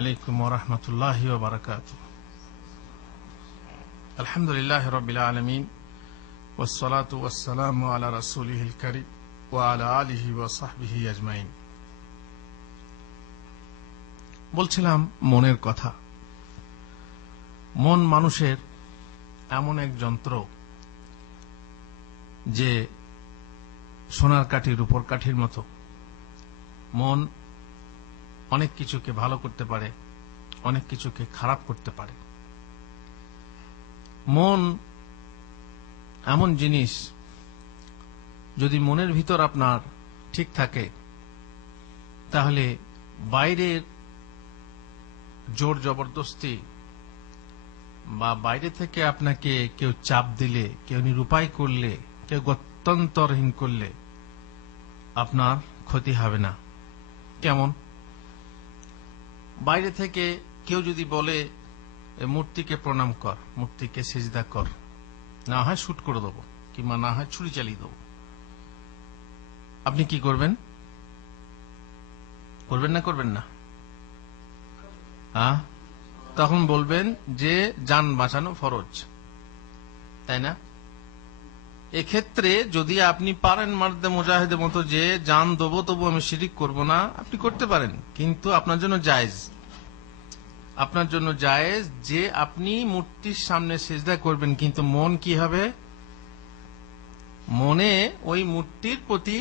عليكم ورحمة الله وبركاته. الحمد لله رب العالمين والصلاة والسلام على رسوله الكريم وعلى آله وصحبه أجمعين. বলছিলাম মনের কথা। মন মানুষের এমন এক যন্ত্র যে সোনার কাঠি রূপোর কাঠির মতো। মন অনেক কিছুকে ভালো করতে পারে, অনেক কিছুকে খারাপ করতে পারে। মন এমন জিনিস, যদি মনের ভিতর আপনার ঠিক থাকে তাহলে বাইরের জোর জবরদস্তি বা বাইরে থেকে আপনাকে কেউ চাপ দিলে, কেউ নিরুপায় করলে, কেউ গত্যন্তরহীন করলে আপনার ক্ষতি হবে না। কেমন? বাইরে থেকে কেউ যদি বলে মূর্তিকে প্রণাম কর, মূর্তিকে সিজদা কর, না হয় শুট করে দেবো কিংবা না হয় ছুরি চালিয়ে দেবো, আপনি কি করবেন? করবেন না? করবেন না? তখন বলবেন যে জান বাঁচানো ফরজ, তাই না? এক্ষেত্রে যদি আপনি পারেন মার্দে মুজাহিদের মতো যে জান দেবো তবু আমি শিরিক করব না, আপনি করতে পারেন, কিন্তু আপনার জন্য জায়েজ, আপনার জন্য জায়েজ যে আপনি মূর্তির সামনে সিজদা করবেন, কিন্তু মন কি হবে? মনে ওই মূর্তির প্রতি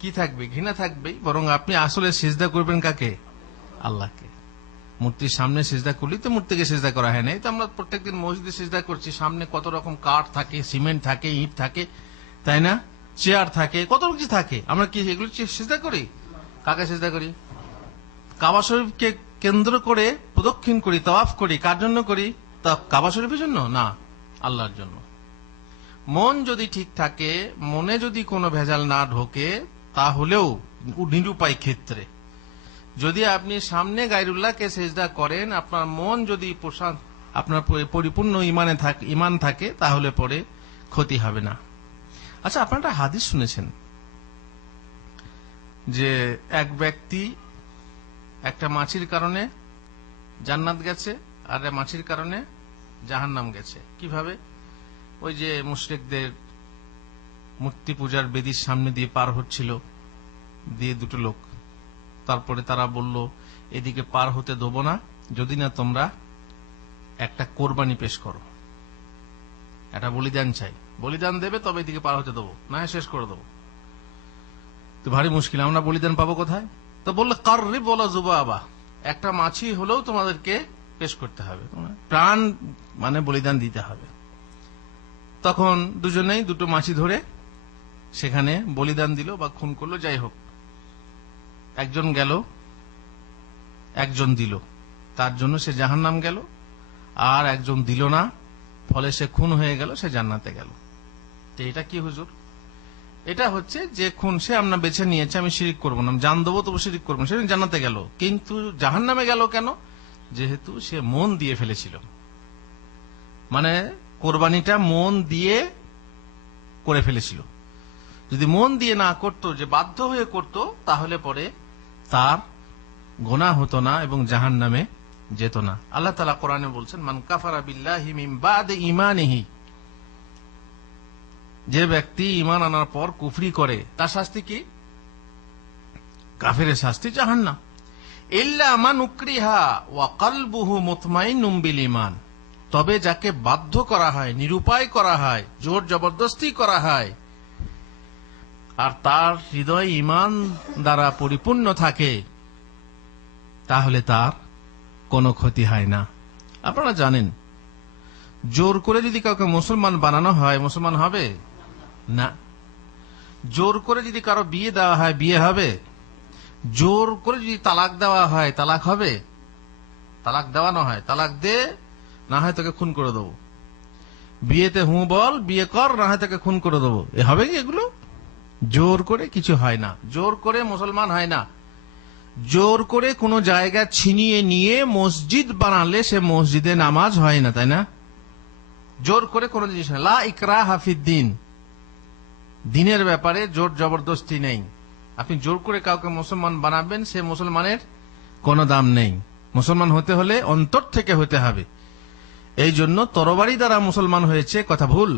কি থাকবে? ঘৃণা থাকবে। বরং আপনি আসলে সিজদা করবেন কাকে? আল্লাহকে। মূর্তির সামনে সিজদা করলেই তো মূর্তিকে সিজদা করা হয় না। এই তো আমরা প্রত্যেকদিন মসজিদে সিজদা করছি, সামনে কত রকম কাঠ থাকে, সিমেন্ট থাকে, ইট থাকে, তাই না? চেয়ার থাকে, কত কিছু থাকে। আমরা কি এগুলো সিজদা করি? কাকে সিজদা করি? কাবা শরীফকে কেন্দ্র করে প্রদক্ষিণ করি, তাওয়াফ করি। কার জন্য করি? তা কাবা শরীফের জন্য না, আল্লাহর জন্য। মন যদি ঠিক থাকে, মনে যদি কোনো ভেজাল না ঢোকে, তাহলেও নিরুপায় ক্ষেত্রে যদি আপনি সামনে গায়রুল্লাহকে সিজদা করেন, আপনার মন যদি আপনার পরিপূর্ণ ইমান থাকে তাহলে পরে ক্ষতি হবে না। আচ্ছা, আপনারা একটা হাদিস শুনেছেন যে এক ব্যক্তি একটা মাছির কারণে জান্নাত গেছে আর মাছির কারণে জাহান্নাম গেছে। কিভাবে? ওই যে মুশরিকদের মূর্তি পূজার বেদির সামনে দিয়ে পার হচ্ছিল দিয়ে দুটো লোক, তারপরে তারা বলল এদিকে পার হতে দেবো না যদি না তোমরা একটা কোরবানি পেশ করো, একটা বলিদান চাই, বলিদান দেবে তবে এদিকে পার হতে দেবো, না শেষ করে দেবো। তো ভারী মুশকিল, আমরা বলিদান পাবো কোথায়? তো বললো কাররিব ওয়ালা যুবাবা, একটা মাছি হলেও তোমাদেরকে পেশ করতে হবে, প্রাণ মানে বলিদান দিতে হবে। তখন দুজনেই দুটো মাছি ধরে সেখানে বলিদান দিল বা খুন করলো, যাই হোক। একজন গেল, একজন দিল, তার জন্য সে জাহান্নাম গেল, আর একজন দিল না, ফলে সে খুন হয়ে গেল, সে জান্নাতে গেল। তো এটা কি হুজুর? এটা হচ্ছে যে খুন সে আমরা বেছে নিয়েছে, আমি শিরিক করবো না, জান দেবো তবু শিরিক করবো না, সে জান্নাতে গেল, কিন্তু জাহান্নামে গেল কেন? যেহেতু সে মন দিয়ে ফেলেছিল, মানে কোরবানিটা মন দিয়ে করে ফেলেছিল। যদি মন দিয়ে না করতো, যে বাধ্য হয়ে করতো, তাহলে পরে তার গুনাহ হতো না এবং জাহান্নামে যেত না। আল্লাহ তাআলা কোরআনে বলছেন মান কাফারা বিল্লাহি মিন বাদি ঈমানিহি, যে ব্যক্তি ঈমান আনার পর কুফরি করে তার শাস্তি কি? কাফেরের শাস্তি জাহান্নাম। ইল্লা মান উকরিহা ওয়া কলবুহু মুতমাইন্নুম বিল ঈমান, তবে যাকে বাধ্য করা হয়, নিরুপায় করা হয়, জোর জবরদস্তি করা হয়, আর তার হৃদয় ঈমান দ্বারা পরিপূর্ণ থাকে, তাহলে তার কোনো ক্ষতি হয় না। আপনারা জানেন, জোর করে যদি কাউকে মুসলমান বানানো হয়, মুসলমান হবে না। জোর করে যদি কারো বিয়ে দেওয়া হয়, বিয়ে হবে? জোর করে যদি তালাক দেওয়া হয়, তালাক হবে? তালাক দেওয়ানো হয়, তালাক দে, না হয় তোকে খুন করে দেবো। বিয়েতে হুঁ বল, বিয়ে কর, না হয় তোকে খুন করে দেবো, এ হবে কি? এগুলো জোর করে কিছু হয় না, জোর করে মুসলমান হয় না। জোর করে কোনো জায়গা ছিনিয়ে নিয়ে মসজিদ বানালে সে মসজিদে নামাজ হয় না, তাই না? জোর করে কোনো জিনিস না। লা ইকরাহা ফিদ্দিন, দিনের ব্যাপারে জোর জবরদস্তি নেই। আপনি জোর করে কাউকে মুসলমান বানাবেন, সে মুসলমানের কোনো দাম নেই। মুসলমান হতে হলে অন্তর থেকে হতে হবে। এই জন্য তরবারি দ্বারা মুসলমান হয়েছে কথা ভুল,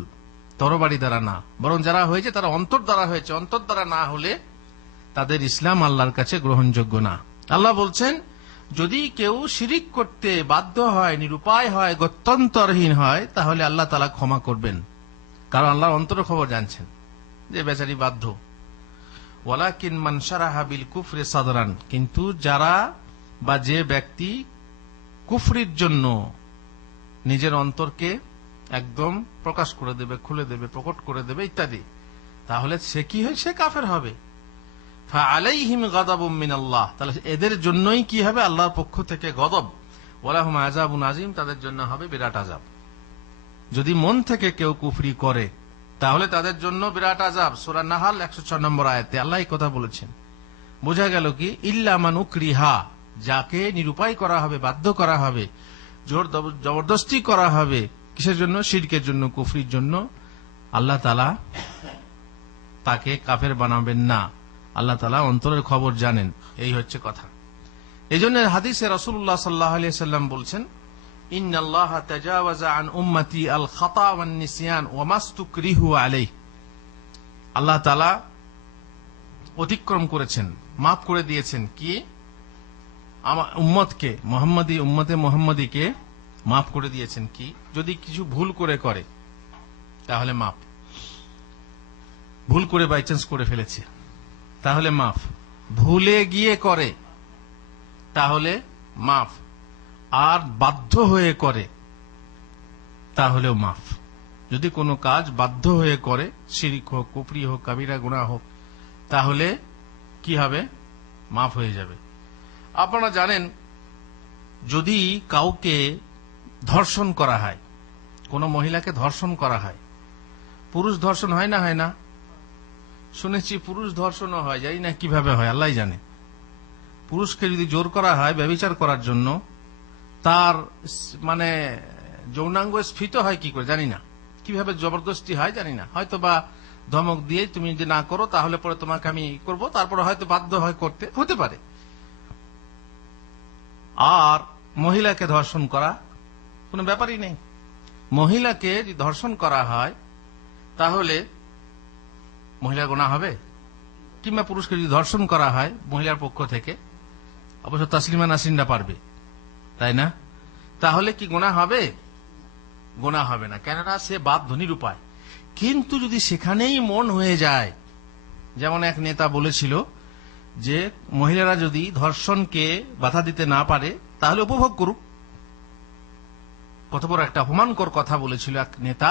তরবারি দ্বারা না, বরং যারা হয়েছে তারা অন্তর দ্বারা হয়েছে। অন্তর দ্বারা না হলে তাদের ইসলাম আল্লাহর কাছে গ্রহণযোগ্য না। আল্লাহ বলছেন, যদি কেউ শিরিক করতে বাধ্য হয়, নিরুপায় হয়, গত্যন্তরহীন হয়, তাহলে আল্লাহ তাআলা ক্ষমা করবেন, কারণ আল্লাহর অন্তরের খবর জানছেন যে বেচারি বাধ্য। ওয়ালাকিন মান শারাহা বিল কুফরি সাদরান, কিন্তু যারা বা যে ব্যক্তি কুফরির জন্য নিজের অন্তরকে একদম প্রকাশ করে দেবে, খুলে দেবে, প্রকট করে দেবে ইত্যাদি, তাহলে সে কি হয়? সে কাফের হবে। ফাআলাইহিম গাদাবুম মিনাল্লাহ, তাহলে এদের জন্যই কি হবে? আল্লাহর পক্ষ থেকে গজব। ওয়ালাহুম আযাবুন আযীম, তাদের জন্য হবে বিরাট আযাব। যদি মন থেকে কেউ কুফরি করে তাহলে তাদের জন্য বিরাট আযাব। সূরা নাহাল 106 নম্বর আয়াতে আল্লাহ এই কথা বলেছেন। বোঝা গেল কি? ইল্লা মান উকরিহা, যাকে নিরুপায় করা হবে, বাধ্য করা হবে, জোর জবরদস্তি করা হবে, কিসের জন্য? শিরকের জন্য, কুফরির জন্য, আল্লাহ তাআলা তাকে কাফের বানাবেন না। আল্লাহ তাআলা অন্তরের খবর জানেন, এই হচ্ছে কথা। এই জন্য হাদিসে রাসূলুল্লাহ সাল্লাল্লাহু আলাইহি ওয়াসাল্লাম বলছেন, ইন্নাল্লাহা তাজাওয়াজা আন উম্মতি আল খাতা ওয়ান নিসিয়ান ওয়া মাস্তুকরিহু আলাইহি, আল্লাহ তাআলা অতিক্রম করেছেন, মাফ করে দিয়েছেন কি? আমার উম্মতকে, উম্মতে মুহাম্মাদীকে মাফ করে দিয়েছেন কি? যদি কিছু ভুল করে তাহলে মাফ, ভুল করে বাই চান্স করে ফেলেছে তাহলে মাফ, ভুলে গিয়ে করে তাহলে মাফ, আর বাধ্য হয়ে করে তাহলেও মাফ। যদি কোনো কাজ বাধ্য হয়ে করে, শিরক হোক, কুফরি হোক, কাবিরা গুনাহ হোক, তাহলে কি হবে? মাফ হয়ে যাবে। আপনারা জানেন, যদি কাউকে ধর্ষণ করা হয়, কোন মহিলাকে ধর্ষণ করা হয়, পুরুষ ধর্ষণ হয় না? হয় না? শুনেছি পুরুষ ধর্ষণও হয়, জানি না কিভাবে হয়, আল্লাহ জানে। পুরুষকে যদি জোর করা হয় ব্যভিচার করার জন্য, তার মানে যৌনাঙ্গ স্ফীত হয় কি করে জানি না, কিভাবে জবরদস্তি হয় জানি না, হয়তো বা ধমক দিয়ে তুমি যদি না করো তাহলে পরে তোমাকে আমি করব, তারপরে হয়তো বাধ্য হয় করতে, হতে পারে। আর মহিলাকে ধর্ষণ করা কোনো ব্যাপারই নেই। মহিলাকে যদি ধর্ষণ করা হয় তাহলে মহিলার গুনাহ হবে, কিংবা পুরুষকে যদি ধর্ষণ করা হয় মহিলার পক্ষ থেকে, অবশ্য তাসলিমা নাসরিনরা পারবে, তাই না? তাহলে কি গুনাহ হবে? গুনাহ হবে না, কেননা সে বাধ্য, নিরুপায়। কিন্তু যদি সেখানেই মন হয়ে যায়, যেমন এক নেতা বলেছিল যে মহিলারা যদি ধর্ষণকে বাধা দিতে না পারে তাহলে উপভোগ করুক। কত বড় একটা অপমানকর কথা বলেছিল এক নেতা,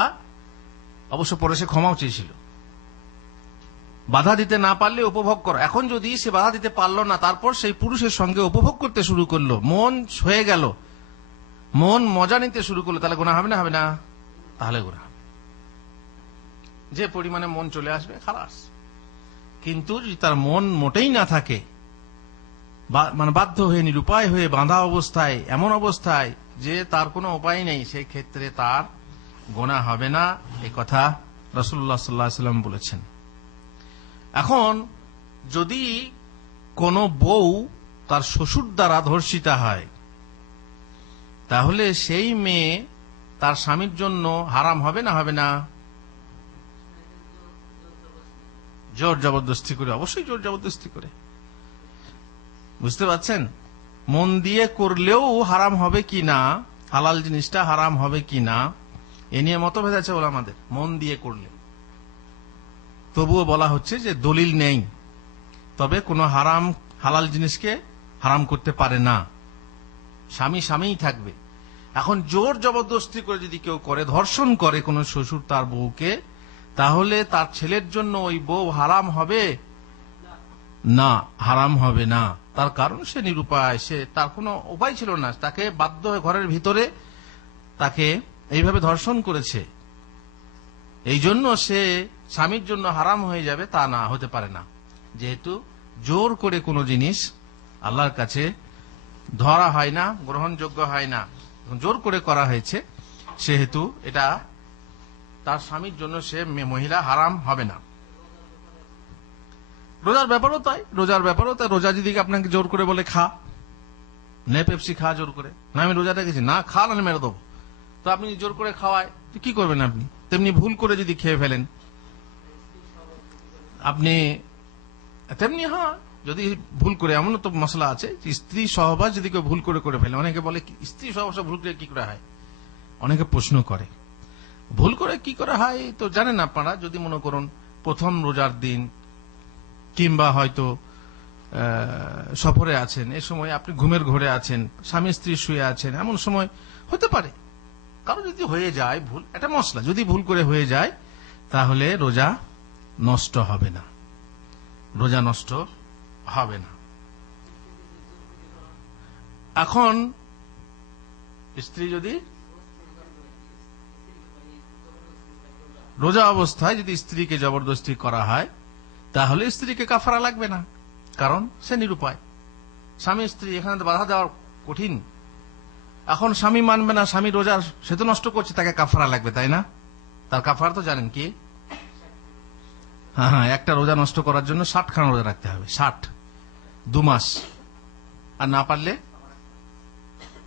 অবশ্য পরে সে ক্ষমাও চেয়েছিল। বাধা দিতে না পারলে উপভোগ করো। এখন যদি সে বাধা দিতে পারলো না, তারপর সেই পুরুষের সঙ্গে উপভোগ করতে শুরু করলো, মন হয়ে গেল, মন মজা নিতে শুরু করলো, তাহলে গুনাহ হবে না? হবে না? তাহলে গুনাহ হবে। যে পরিমাণে মন চলে আসবে খালাস। কিন্তু যদি তার মন মোটেই না থাকে, মানে বাধ্য হয়ে, নিরুপায় হয়ে, বাঁধা অবস্থায়, এমন অবস্থায় যে তার কোনো উপায় নেই, সেই ক্ষেত্রে তার গুনাহ হবে না, এই কথা রাসূলুল্লাহ সাল্লাল্লাহু আলাইহি ওয়াসাল্লাম বলেছেন। এখন যদি কোনো বউ তার শ্বশুর দ্বারা ধর্ষিতা হয়, তাহলে সেই মেয়ে তার স্বামীর জন্য হারাম হবে না? হবে না? জোর জবরদস্তি করে, অবশ্যই জোর জবরদস্তি করে। বুঝতে পারছেন? মন দিয়ে করলেও হারাম হবে কি না, হালাল জিনিসটা হারাম হবে কি না, এ নিয়ে মতভেদ আছে ওলামাদের। মন দিয়ে করলে তবুও বলা হচ্ছে যে দলিল নেই, তবে কোনো হালাল জিনিসকে হারাম করতে পারে না, স্বামী স্বামীই থাকবে। এখন জোর জবরদস্তি করে যদি কেউ করে, ধর্ষণ করে কোনো শ্বশুর তার বউকে, তাহলে তার ছেলের জন্য ওই বউ হারাম হবে না? হারাম হবে না। তার কারণ সে নিরুপায়, সে তার কোনো উপায় ছিল না, তাকে বাধ্য হয়ে ঘরের ভিতরে তাকে এইভাবে ধর্ষণ করেছে, এই জন্য সে স্বামীর জন্য হারাম হয়ে যাবে তা না, হতে পারে না। যেহেতু জোর করে কোনো জিনিস আল্লাহর কাছে ধরা হয় না, গ্রহণযোগ্য হয় না, জোর করে করা হয়েছে, সেহেতু এটা তার স্বামীর জন্য সে মহিলা হারাম হবে না। রোজার ব্যাপারও তাই, রোজার ব্যাপারও তাই। রোজা যদি আপনাকে জোর করে বলে খা, নে পেপসি খা জোর করে, না আমি রোজা রেখেছি, না খা না মেরে দেবো। তো আপনি জোর করে খাওয়ায় তো কি করবেন আপনি? তেমনি ভুল করে যদি খেয়ে ফেলেন আপনি, তেমনি হ্যাঁ যদি ভুল করে, এমন তো মশলা আছে স্ত্রী সহবাস যদি কেউ ভুল করে করে ফেলে, অনেকে বলে স্ত্রী সহবাস ভুল করে কি করে হয়, অনেকে প্রশ্ন করে ভুল করে কি করে হয় তো জানেন আপনারা। যদি মনে করুন প্রথম রোজার দিন কিংবা হয়তো সফরে আছেন, এ সময় আপনি ঘুমের ঘোরে আছেন, স্বামী স্ত্রী শুয়ে আছেন, এমন সময় হতে পারে কারো যদি হয়ে যায় ভুল, এটা মশলা যদি ভুল করে হয়ে যায় তাহলে রোজা নষ্ট হবে না, রোজা নষ্ট হবে না। এখন স্ত্রী যদি রোজা অবস্থায় যদি স্ত্রীকে জবরদস্তি করা হয় তাহলে স্ত্রীকে কাফারা লাগবে না, কারণ সে নিরুপায়। স্বামী স্ত্রী এখানে বাধা দেওয়া কঠিন। এখন স্বামী মানবে না, স্বামী রোজা সে তো নষ্ট করছে, তাকে কাফারা লাগবে, তাই না? তার কাফারা তো জানেন কি? হ্যাঁ, একটা রোজা নষ্ট করার জন্য 60 খানা রোজা রাখতে হবে, 60, 2 মাস। আর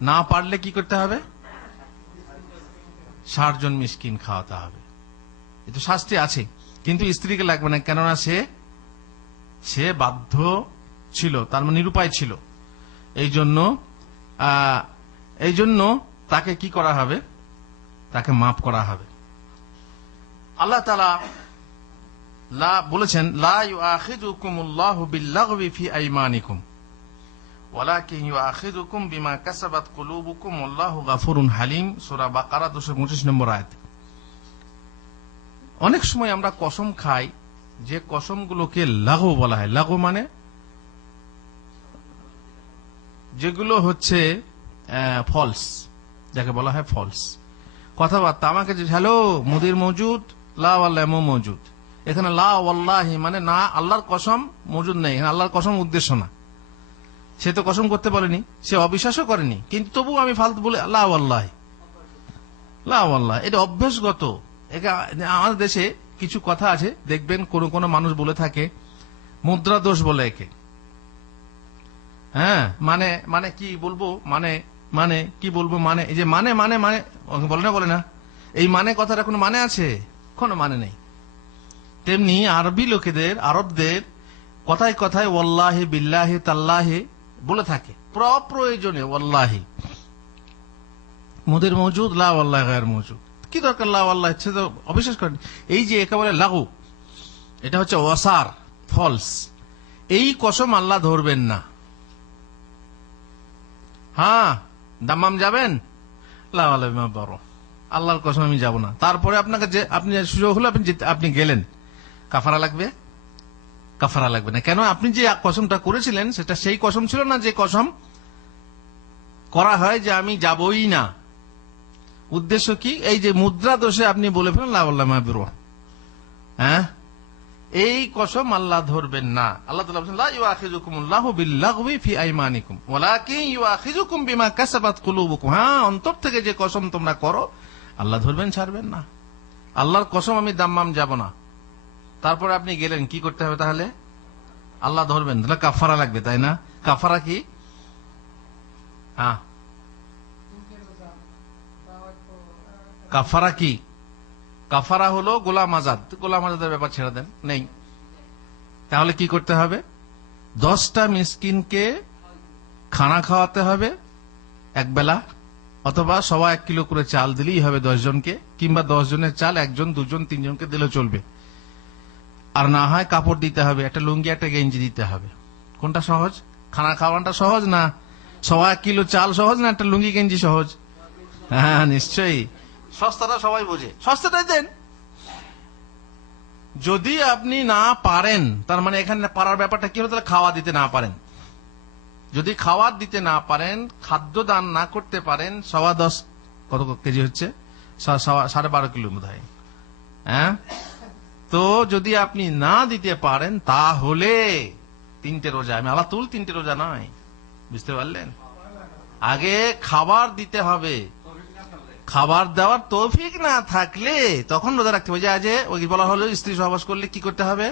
না পারলে কি করতে হবে? 60 জন মিসকিন খাওয়াতে হবে। এ তো শাস্তি আছে, কিন্তু স্ত্রীকে লাগবে না, কেননা সে বাধ্য ছিল, তার মানে নিরুপায় ছিল। এই জন্য তাকে কি করা হবে? তাকে মাফ করা হবে। আল্লাহ তাআলা বলেছেন, লা ইউআখিযুকুমুল্লাহু বিল্লাগবি ফি আইমানিকুম ওয়ালাকিন ইউআখিযুকুম বিমা কাসাবাত কুলুবুকুম ওয়াল্লাহু গাফুরুন হালিম। সূরা বাকারা 225 নম্বর আয়াত। অনেক সময় আমরা কসম খাই, যে কসমগুলোকে লাগু বলা হয়। লাগু মানে যেগুলো হচ্ছে ফলস, যাকে বলা হয় ফলস কথাবার্তা। আমাকে যে হ্যালো মুদির মজুদ, লা ওয়াল্লাহি মজুদ, এখানে লা ওয়াল্লাহি মানে না, আল্লাহর কসম মজুদ নেই, এখানে আল্লাহর কসম উদ্দেশ্য না। সে তো কসম করতে বলেনি, সে অবিশ্বাসও করেনি, কিন্তু তবু আমি ফালতু বলে লা ওয়াল্লাহি, লা ওয়াল্লাহি। এটা অভ্যাসগত। আমাদের দেশে কিছু কথা আছে, দেখবেন কোন কোন মানুষ বলে থাকে মুদ্রা দোষ বলে একে। হ্যাঁ, মানে কি বলবো, মানে কি বলবো, মানে এই যে মানে বলে না, এই মানে কথাটা কোনো মানে আছে? কোনো মানে নেই। তেমনি আরবি লোকেদের, আরবদের কথায় কথায় ওয়াল্লাহি বিল্লাহি তাল্লাহি বলে থাকে, প্রয়োজনে ওয়াল্লাহি মুদির মজুদ, লা ওয়াল্লাহি গায়র মজুদ। কি দরকার লা ওয়াল্লাহি, সে তো অবিশ্বাস করেন। এই যে একেবারে লাগু, এটা হচ্ছে ওয়াসার, ফলস। এই কসম আল্লাহ ধরবেন না। হ্যাঁ, দাম্মাম যাবেন, লা ওয়াল্লাহি মা বড়, আল্লাহর কসম আমি যাব না। তারপরে আপনাকে যে আপনি সুযোগ হলো আপনি গেলেন, কাফারা লাগবে? কাফারা লাগবে না। কেন? আপনি যে কসমটা করেছিলেন সেটা সেই কসম ছিল না যে কসম করা হয় যে আমি যাবই না। উদ্দেশ্য কি? এই যে মুদ্রা দোষে আপনি বলে ফেলেন লা ওয়াল্লাহি মা বড়, হ্যাঁ, এই কসম আল্লাহ ধরবেন না। আল্লাহ তাআলা বলেন, লা ইউআখিযুকুমুল্লাহু বিল্লাগবি ফি আইমানিকুম ওয়ালাকিন ইউআখিযুকুম বিমা কাসাবাত কুলুবুকুম। হ্যাঁ, অন্তর থেকে যে কসম তোমরা করো আল্লাহ ধরবেন, ছাড়বেন না। আল্লাহর কসম আমি দাম্মাম যাব না। তারপরে আপনি গেলেন, কি করতে হবে তাহলে? আল্লাহ ধরবেন, তাহলে কাফারা লাগবে, তাই না? কাফারা কি? হ্যাঁ, কাফারা কি? কাফারা হলো গোলাম আজাদ। গোলাম আজাদের ব্যাপার ছেড়ে দেন, নেই। তাহলে কি করতে হবে? 10টা মিসকিনকে খানা খাওয়াতে হবে এক বেলা, অথবা সবাই 1 কিলো করে চাল দিলেই হবে 10 জনকে, কিংবা 10 জনের চাল 1 জন 2 জন 3 জনকে দিলে চলবে। আর না হয় কাপড় দিতে হবে, একটা লুঙ্গি একটা গেঞ্জি দিতে হবে। কোনটা সহজ? খানা খাওয়ানোটা সহজ না সবাই 1 কিলো চাল সহজ, না একটা লুঙ্গি গেঞ্জি সহজ? হ্যাঁ, নিশ্চয়ই। সস্তাটা সবাই বোঝে, সস্তাটাই দেন। যদি আপনি না পারেন, তার মানে এখানে পারার ব্যাপারটা কি হলো? তাহলে খাওয়া দিতে না পারেন। যদি খাওয়ার দিতে না পারেন, খাদ্য দান না করতে পারেন, 10.25 কত কেজি হচ্ছে? 12.5 কিলো বোধ হয়। হ্যাঁ, তো যদি আপনি না দিতে পারেন তাহলে 3টে রোজা, আমি আল্লাহ তুল 3টে রোজা নয়, বুঝতে পারলেন? আগে খাবার দিতে হবে। খাবার দেওয়ার তৌফিক না থাকলে তখন রোজা রাখতে হবে। যে ওই বলা হলো স্ত্রী সহবাস করলে কি করতে হবে?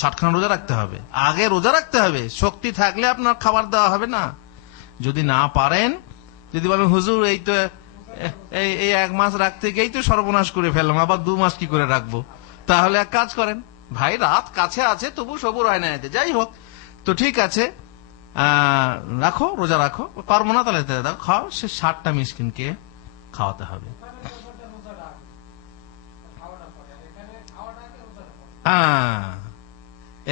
60 খানা রোজা রাখতে হবে। আগে রোজা রাখতে হবে। শক্তি থাকলে আপনার খাবার দেওয়া হবে না। যদি না পারেন, যদি বলেন হুজুর এই তো এই 1 মাস রাখতে গিয়েই তো সর্বনাশ করে ফেললাম, আবার 2 মাস কি করে রাখবো, তাহলে এক কাজ করেন ভাই, রাত কাছে আছে তবু সবুর হয় না, যাই হোক তো ঠিক আছে, রাখো, রোজা রাখো, পারবো না তাহলে খাও, সে 60টা মিসকিনকে খাওয়াতে হবে।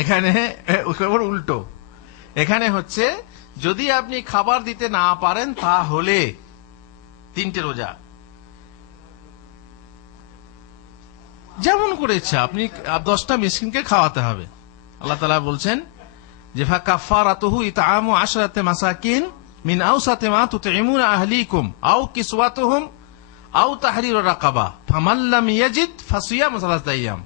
এখানে উল্টো, এখানে হচ্ছে যদি আপনি খাবার দিতে না পারেন তাহলে 3টে রোজা, যেমন করে ইচ্ছা আপনি 10টা মিসকিনকে খাওয়াতে হবে। আল্লাহ তাআলা বলছেন যে ফাকাফারাতুহু ইতআমু 10 মাসাকিন মিন আওসাতি মা তুতঈমুনা আহলিকুম আও কিসওয়াতুহুম আও তাহরিরু রাকাবা ফামান লাম ইয়াজিদ ফাসিয়ামু 3 আইয়াম।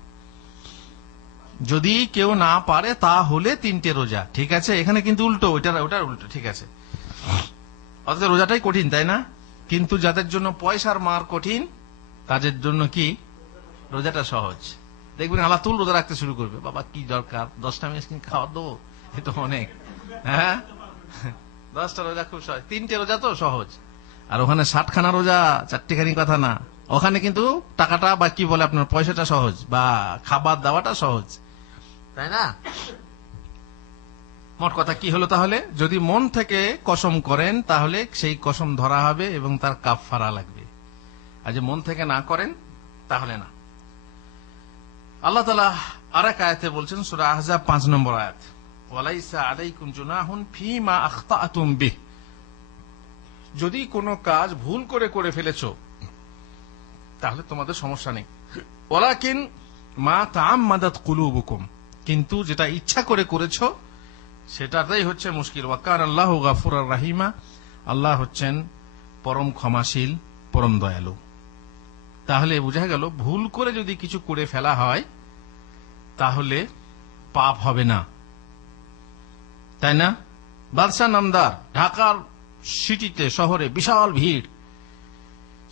যদি কেউ না পারে তাহলে 3টে রোজা, ঠিক আছে। এখানে কিন্তু উল্টো, ওটার উল্টো, ঠিক আছে। অর্থাৎ রোজাটাই কঠিন, তাই না? কিন্তু যাদের জন্য পয়সার মার কঠিন তাদের জন্য কি রোজাটা সহজ। দেখবেন আল্লাহ তুল রোজা রাখতে শুরু করবে, বাবা কি দরকার 10টা মিসকিন খাওয়া দেবো, এ তো অনেক, হ্যাঁ 10টা রোজা খুব সহজ, 3টে রোজা তো সহজ। আর ওখানে 60খানা রোজা 4টিখানি কথা না, ওখানে কিন্তু টাকাটা বা কি বলে আপনার পয়সাটা সহজ, বা খাবার দাওয়াটা সহজ, তাই না? মোট কথা কি হলো তাহলে, যদি মন থেকে কসম করেন তাহলে সেই কসম ধরা হবে এবং তার কাফফারা লাগবে, আর যে মন থেকে না করেন তাহলে না। আল্লাহ তাআলা আরেক আয়াতে বলছেন, সূরা আহজাব 5 নম্বর আয়াত, ওয়ালাইসা আলাইকুম জুনাহুন ফীমা আখতাতুম বিহ, যদি কোনো কাজ ভুল করে ফেলেছো তাহলে তোমাদের সমস্যা নেই, ওয়ালাকিন মা তাআম্মাদাত কুলুবুকুম, কিন্তু যেটা ইচ্ছা করে করেছো সেটাতেই হচ্ছে মুশকিল। ওয়া কানা আল্লাহু গাফুরার রাহিমা, আল্লাহ হচ্ছেন পরম ক্ষমাশীল, পরম দয়ালু। তাহলে বোঝা গেল ভুল করে যদি কিছু করে ফেলা হয় তাহলে পাপ হবে না, তাই না? বাদশা নামদার, ঢাকার সিটিতে, শহরে বিশাল ভিড়,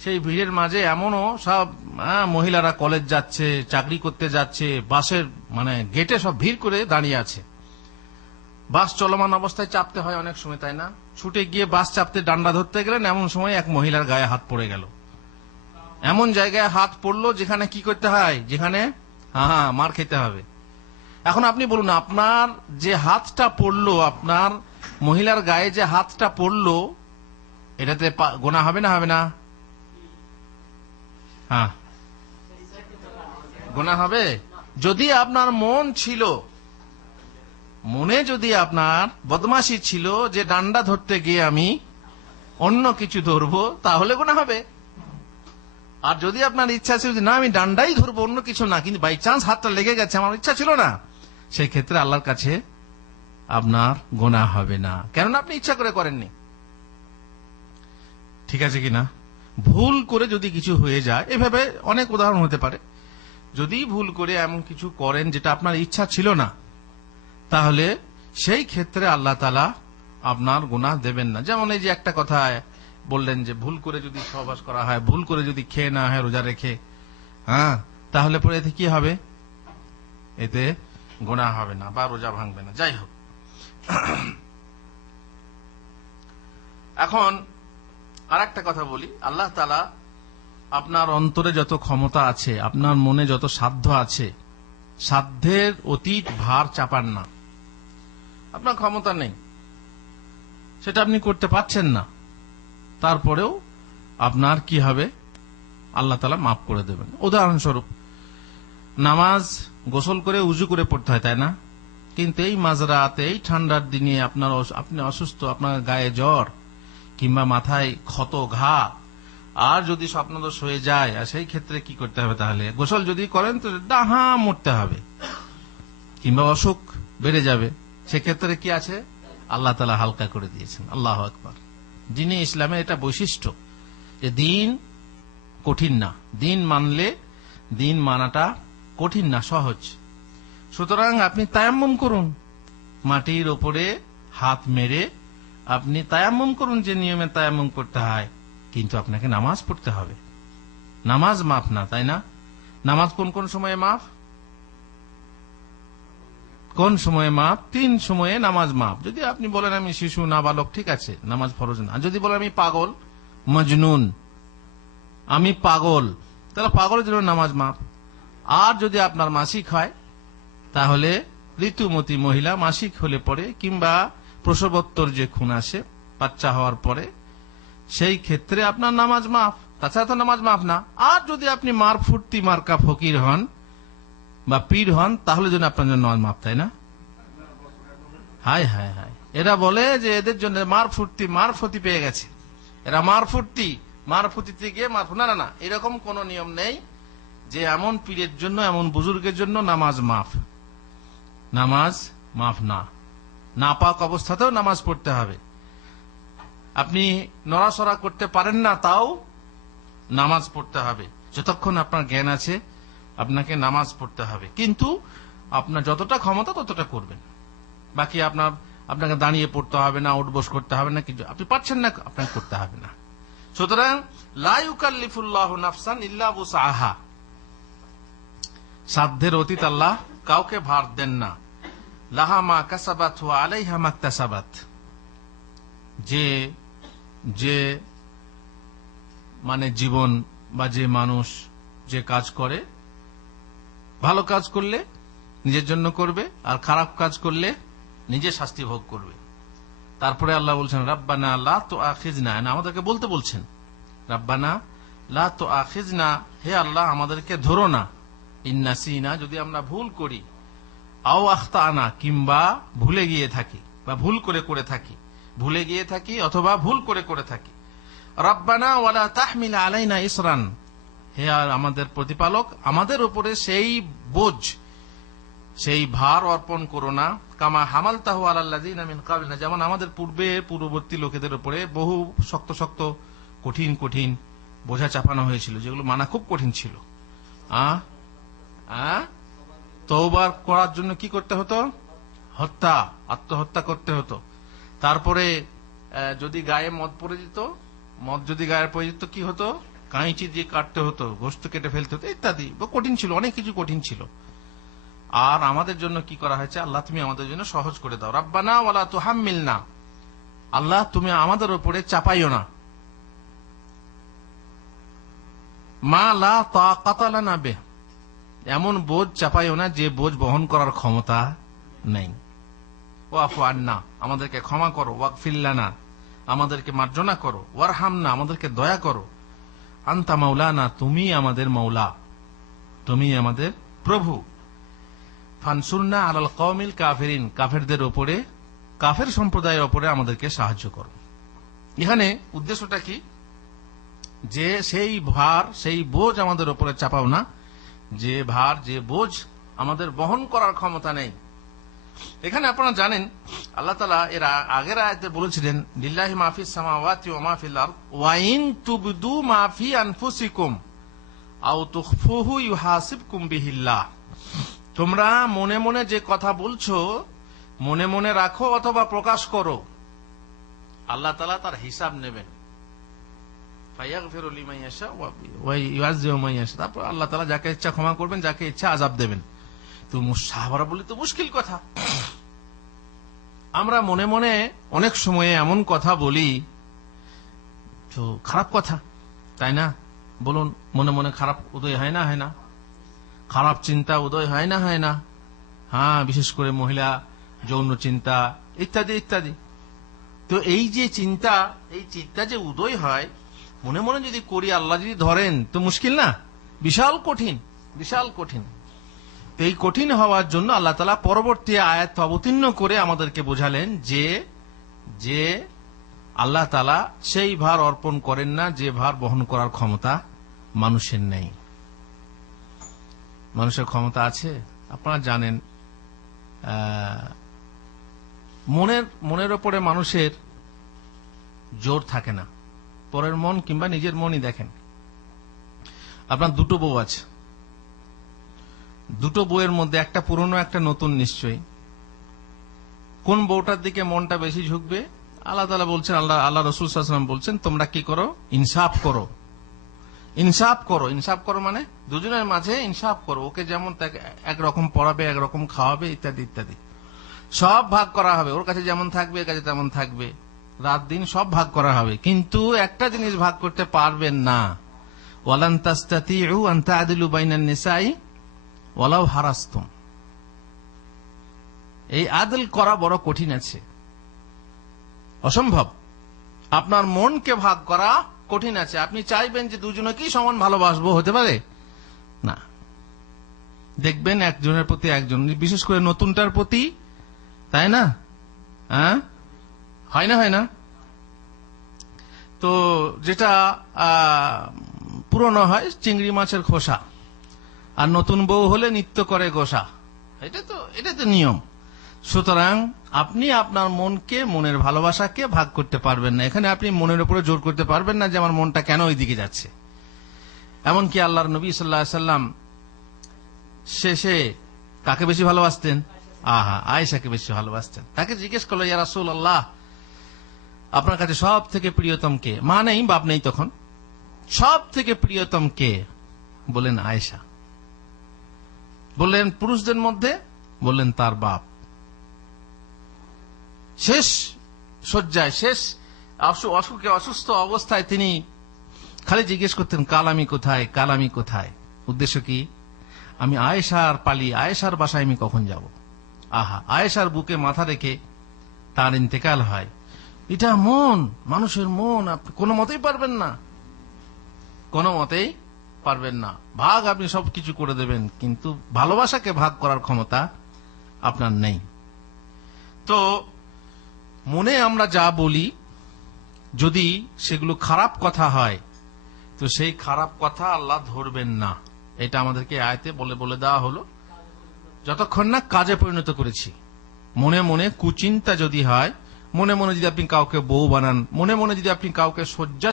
সেই ভিড়ের মাঝে এমনও সব মহিলারা কলেজ যাচ্ছে, চাকরি করতে যাচ্ছে, বাসের গেটে সব ভিড় করে দাঁড়িয়ে আছে। বাস চলমান অবস্থায় চাপতে হয় অনেক সময়, তাই না? ছুটে গিয়ে বাস চাপতে ডান্ডা ধরতে গেলেন, এমন সময় এক মহিলার গায়ে হাত পড়ে গেল, এমন জায়গায় হাত পড়লো যেখানে কি করতে হয়, যেখানে মার খেতে হবে। এখন আপনি বলুন, আপনার যে হাতটা পড়লো, আপনার মহিলার গায়ে যে হাতটা পড়লো, এটাতে গোনা হবে না, হবে না? হ্যাঁ, গোনা হবে। যদি আপনার মন ছিল, মনে যদি আপনার বদমাশি ছিল যে ডান্ডা ধরতে গিয়ে আমি অন্য কিছু ধরবো, তাহলে গোনা হবে। আর যদি আপনার ইচ্ছা ছিল যে না আমি ডান্ডাই ধরবো, অন্য কিছু না, কিন্তু বাই চান্স হাতটা লেগে গেছে, আমার ইচ্ছা ছিল না, সেই ক্ষেত্রে আল্লাহর কাছে আপনার গোনা হবে না, কেননা আপনি ইচ্ছা করে করেননি। ঠিক আছে কিনা? ভুল করে যদি কিছু হয়ে যায়, এভাবে অনেক উদাহরণ হতে পারে, যদি ভুল করে এমন কিছু করেন যেটা আপনার ইচ্ছা ছিল না, তাহলে সেই ক্ষেত্রে আল্লাহ তাআলা আপনার গুনাহ দেবেন না। যেমন এই যে একটা কথা বললেন যে ভুল করে যদি সহবাস করা হয়, ভুল করে যদি খেয়ে না হয় রোজা রেখে, তাহলে পরে এতে কি হবে? এতে গুনাহ হবে না বা রোজা ভাঙবে না। যাই হোক, এখন আর একটা কথা বলি, আল্লাহ তাআলা আপনার অন্তরে যত ক্ষমতা আছে, আপনার মনে যত সাধ্য আছে, সাধ্যের অতীত ভার চাপান না। আপনার ক্ষমতা নেই, সেটা আপনি করতে পারছেন না, তারপরেও আপনার কি হবে? আল্লাহ তাআলা মাফ করে দেবেন। উদাহরণস্বরূপ, নামাজ গোসল করে উজু করে পড়তে হয়, তাই না? কিন্তু এই মাঝরাতে, এই ঠান্ডার দিনে আপনি অসুস্থ, আপনার গায়ে জ্বর কিংবা মাথায় ক্ষত ঘা, আর যদি স্বপ্নদোষ হয়ে যায়, আর সেই ক্ষেত্রে কি করতে হবে? তাহলে গোসল যদি করেন তো ডাহা মরতে হবে, কিংবা অসুখ বেড়ে যাবে, সেক্ষেত্রে কি আছে? আল্লাহ তাআলা হালকা করে দিয়েছেন। আল্লাহু আকবার। দিনে ইসলামের এটা বৈশিষ্ট্য যে দিন কঠিন না, দিন মানলে দিন মানাটা কঠিন না, সহজ। সুতরাং আপনি তায়াম্মুম করুন, মাটির ওপরে হাত মেরে আপনি তায়াম্মুম করুন, যে নিয়মে তায়াম্মুম করতে হয়, কিন্তু আপনাকে নামাজ পড়তে হবে। নামাজ মাফ না, তাই না? নামাজ কোন কোন সময়ে মাফ? কোন সময়ে মাপ? 3 সময়ে নামাজ মাপ। যদি আপনি বলেন আমি শিশু, নাবালক, ঠিক আছে, নামাজ ফরজ না। যদি বলেন আমি পাগল, মজনুন, আমি পাগল, তাহলে পাগলের জন্য নামাজ মাপ। আর যদি আপনার মাসিক হয়, তাহলে ঋতুমতী মহিলা মাসিক হলে পরে, কিংবা প্রসবোত্তর যে খুন আসে বাচ্চা হওয়ার পরে, সেই ক্ষেত্রে আপনার নামাজ মাফ। তাছাড়া তো নামাজ মাফ না। আর যদি আপনি মার ফুর্তি মার্কা ফকির হন বা পীর হন, তাহলে যেন আপনার জন্য নামাজ মাফ, তাই না? হায় হায় হায়, এরা বলে যে এদের জন্য মারফতি পেয়ে গেছে, এরা মারফতিতে গিয়ে না না না, এরকম কোন নিয়ম নেই যে এমন পীরের জন্য, এমন বুজুর্গের জন্য নামাজ মাফ। নামাজ মাফ না। নাপাক অবস্থাতেও নামাজ পড়তে হবে। আপনি নড়াচড়া করতে পারেন না, তাও নামাজ পড়তে হবে। যতক্ষণ আপনার জ্ঞান আছে আপনাকে নামাজ পড়তে হবে, কিন্তু আপনার যতটা ক্ষমতা ততটা করবেন। বাকি আপনাকে দাঁড়িয়ে পড়তে হবে না, উঠবোস করতে হবে না, কিছু আপনি পাচ্ছেন না আপনাকে করতে হবে না। সুতরাং লা ইউকাল্লিফুল্লাহু নাফসান ইল্লা উসআহা, সাধ্যের অতীত আল্লাহ কাউকে ভার দেন না। লাহা মা কাসাবাত ওয়া আলাইহা মাকতাসাবাত, যে মানে জীবন বা যে মানুষ যে কাজ করে, ভালো কাজ করলে নিজের জন্য করবে, আর খারাপ কাজ করলে নিজে শাস্তি ভোগ করবে। তারপরে আল্লাহ বলছেন রাব্বানা লা তুআখিযনা, আমাদেরকে বলতে বলছেন রাব্বানা লা তুআখিযনা, হে আল্লাহ আমাদেরকে ধরো না, ইন নাসিনা, যদি আমরা ভুল করি, আও আখতানা, কিংবা ভুলে গিয়ে থাকি বা ভুল করে থাকি, ভুলে গিয়ে থাকি অথবা ভুল করে থাকি। রাব্বানা ওয়ালা তাহমিল আলাইনা ইসরান, হে আমাদের প্রতিপালক আমাদের উপরে সেই বোঝ, সেই ভার অর্পণ করো না, কামা হামালতাহু আলাল্লাযিনা মিন ক্বাবলিনা, যেমন আমাদের পূর্ববর্তী লোকেদের উপরে বহু শক্ত শক্ত কঠিন কঠিন বোঝা চাপানো হয়েছিল, যেগুলো মানা খুব কঠিন ছিল। তওবা করার জন্য কি করতে হতো? আত্মহত্যা করতে হতো। তারপরে যদি গায়ে মদ পড়ে যেত, যদি গায়ে পড়ে যেত কি হতো? কাঁচি দিয়ে কাটতে হতো, গোশত কেটে ফেলতে হতো, ইত্যাদি কঠিন ছিল, অনেক কিছু কঠিন ছিল। আর আমাদের জন্য কি করা হয়েছে? আল্লাহ তুমি আমাদের জন্য সহজ করে দাও। রাব্বানা ওয়ালা তুহাম্মিলনা, আল্লাহ তুমি আমাদের উপরে চাপাইও না, মা লা তাকাতা লানা বিহ, এমন বোঝ চাপাইও না যে বোঝ বহন করার ক্ষমতা নেই। ওয়াফু আন্না, আমাদেরকে ক্ষমা করো, ওয়াগফির লানা, আমাদেরকে মার্জনা করো, ওয়ারহামনা, আমাদেরকে দয়া করো, আনতা মাওলানা, তুমি আমাদের মাওলা, তুমি আমাদের প্রভু, ফানসুরনা আলাল কওমিল কাফিরিন, কাফেরদের উপরে, কাফের সম্প্রদায়ের উপরে আমাদেরকে সাহায্য করো। এখানে উদ্দেশ্যটা কি? যে সেই ভার, সেই বোঝ আমাদের উপরে চাপাও না, যে ভার, যে বোঝ আমাদের বহন করার ক্ষমতা নেই। এখানে আপনারা জানেন আল্লাহ তাআলা এর আগের আয়াতে বলেছিলেন লিল্লাহি মা ফিস সামাওয়াতি ওয়া মা ফিল আরদ ওয়া ইন তুবদু মা ফি আনফুসিকুম আও তুখফুহু ইউহাসিবকুম বিহিল্লাহ, তোমরা মনে মনে যে কথা বলছো মনে মনে রাখো অথবা প্রকাশ করো, আল্লাহ তাআলা তার হিসাব নেবেন। ফায়াগফিরু লিমান ইয়াশা ওয়া ইউআযযিবু মান ইয়াশা, তারপর আল্লাহ তাআলা যাকে ইচ্ছা ক্ষমা করবেন, যাকে ইচ্ছা আযাব দেবেন। তো সাহাবারা বলি তো মুশকিল কথা, আমরা মনে মনে অনেক সময়ে এমন কথা বলি, তো খারাপ কথা, তাই না? বলুন, মনে মনে খারাপ উদয় হয় না? হয় না? খারাপ চিন্তা উদয় হয় না? হয় না? হ্যাঁ, বিশেষ করে মহিলা যৌন চিন্তা ইত্যাদি ইত্যাদি। তো এই যে চিন্তা, এই চিন্তা যে উদয় হয় মনে মনে যদি করি, আল্লাহ যদি ধরেন তো মুশকিল না? বিশাল কঠিন, বিশাল কঠিন। এই কঠিন হওয়ার জন্য আল্লাহ তাআলা পরবর্তী আয়াত অবতীর্ণ করে আমাদেরকে বোঝালেন যে আল্লাহ তাআলা সেই ভার অর্পণ করেন না যে ভার বহন করার ক্ষমতা মানুষের নেই। মানুষের ক্ষমতা আছে। আপনারা জানেন মনের ওপরে মানুষের জোর থাকে না, পরের মন কিংবা নিজের মনই দেখেন। আপনার দুটো বউ আছে, দুটো বউয়ের মধ্যে একটা পুরনো একটা নতুন, নিশ্চয়ই কোন বউটার দিকে মনটা বেশি ঝুঁকবে? আল্লাহ তাআলা বলছেন, আল্লাহ রাসূল সাল্লাল্লাহু আলাইহি ওয়াসাল্লাম বলছেন, তোমরা কি করো? ইনসাফ করো। ইনসাফ করো। ইনসাফ করো মানে দুজনের মাঝে ইনসাফ করো। ওকে যেমন একরকম পড়াবে, একরকম খাওয়াবে, ইত্যাদি ইত্যাদি, সব ভাগ করা হবে। ওর কাছে যেমন থাকবে এর কাছে তেমন থাকবে, রাত দিন সব ভাগ করা হবে। কিন্তু একটা জিনিস ভাগ করতে পারবেন না, ওয়ালান তাস্তাতিউ আন তা'দিলু বাইনান নিসাই ওয়ালাউ হারাসতুম। এই আদল করা বড় কঠিন আছে, অসম্ভব। আপনার মনকে ভাগ করা কঠিন আছে। আপনি চাইবেন যে দুজনকেই সমান ভালোবাসবো, হতে পারে না। দেখবেন একজনের প্রতি একজন, বিশেষ করে নতুনটার প্রতি, তাই না? হ্যাঁ, হয় না? হয় না? তো যেটা পুরনো হয় চিংড়ি মাছের খোসা, আর নতুন বউ হলে নিত্য করে গোসা। এটা তো নিয়ম। সুতরাং আপনি আপনার মনকে, মনের ভালোবাসাকে ভাগ করতে পারবেন না। এখানে আপনি মনের উপরে জোর করতে পারবেন না যে আমার মনটা কেন ওই দিকে যাচ্ছে। এমনকি আল্লাহর নবী সাল্লাল্লাহু আলাইহি সাল্লাম শেষে কাকে বেশি ভালোবাসতেন? আয়েশাকে বেশি ভালোবাসতেন। তাকে জিজ্ঞেস করলো, ইয়া রাসূলুল্লাহ, আপনার কাছে সব থেকে প্রিয়তম কে? মা নেই, বাপ নেই তখন। সব থেকে প্রিয়তম কে? বলেন আয়েশা। বললেন পুরুষদের মধ্যে? বললেন তার বাপ। শেষ শয্যায়, শেষ অসুখে, অসুস্থ অবস্থায় তিনি খালি জিজ্ঞেস করতেন, কাল আমি কোথায়, কাল আমি কোথায়? উদ্দেশ্য কি? আমি আয়েশার পালি, আয়েশার বাসায় আমি কখন যাব? আয়েশার বুকে মাথা রেখে তার ইন্তেকাল হয়। এটা মন, মানুষের মন। আপনি কোনো মতেই পারবেন না, কোনো মতেই পারবেন না। ভাগ আপনি সবকিছু করে দেবেন, কিন্তু ভালোবাসাকে ভাগ করার ক্ষমতা আপনার নেই। তো মনে আমরা যা বলি, যদি সেগুলো খারাপ কথা হয়, তো সেই খারাপ কথা আল্লাহ ধরবেন না। এটা আমাদেরকে আয়াতে বলে দেওয়া হলো। যতক্ষণ না কাজে পরিণত করেছি। মনে মনে কুচিন্তা যদি হয়, মনে মনে যদি আপনি কাউকে বউ বানান, মনে মনে যদি আপনি কাউকে শয্যা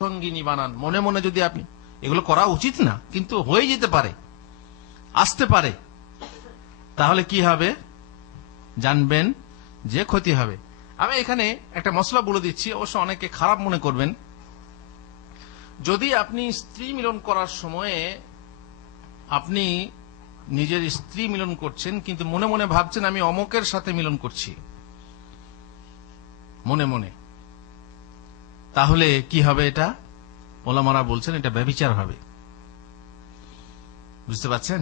সঙ্গিনী বানান, মনে মনে যদি আপনি, এগুলো করা উচিত না, কিন্তু হয়ে যেতে পারে, আসতে পারে, তাহলে কি হবে জানবেন যে ক্ষতি হবে। আমি এখানে একটা মশলা বলে দিচ্ছি, অবশ্য অনেকে খারাপ মনে করবেন। যদি আপনি স্ত্রী মিলন করার সময়ে আপনি নিজের স্ত্রী মিলন করছেন, কিন্তু মনে মনে ভাবছেন আমি অমুকের সাথে মিলন করছি, মনে মনে, তাহলে কি হবে? এটা ওলামারা বলছেন এটা ব্যভিচার হবে। বুঝতে পারছেন?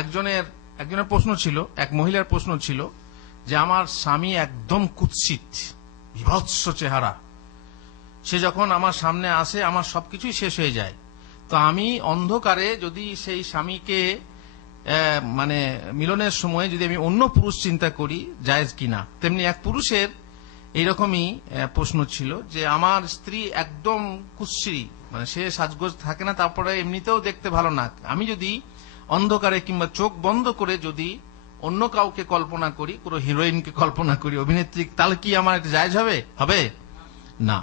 একজনের প্রশ্ন ছিল, এক মহিলার প্রশ্ন ছিল যে আমার স্বামী একদম কুৎসিত, বিভৎস চেহারা, সে যখন আমার সামনে আসে আমার সবকিছুই শেষ হয়ে যায়। তো আমি অন্ধকারে যদি সেই স্বামীকে মানে মিলনের সময় যদি আমি অন্য পুরুষ চিন্তা করি, জায়েজ কিনা? তেমনি এক পুরুষের এইরকমই প্রশ্ন ছিল যে আমার স্ত্রী একদম কুৎসিত, মানে সে সাজগোজ থাকে না, তারপরে এমনিতেও দেখতে ভালো না, আমি যদি অন্ধকারে কিংবা চোখ বন্ধ করে যদি অন্য কাউকে কল্পনা করি, কোনো হিরোইনকে কল্পনা করি, অভিনেত্রী, তাহলে কি আমার এটা জায়েজ হবে? হবে না।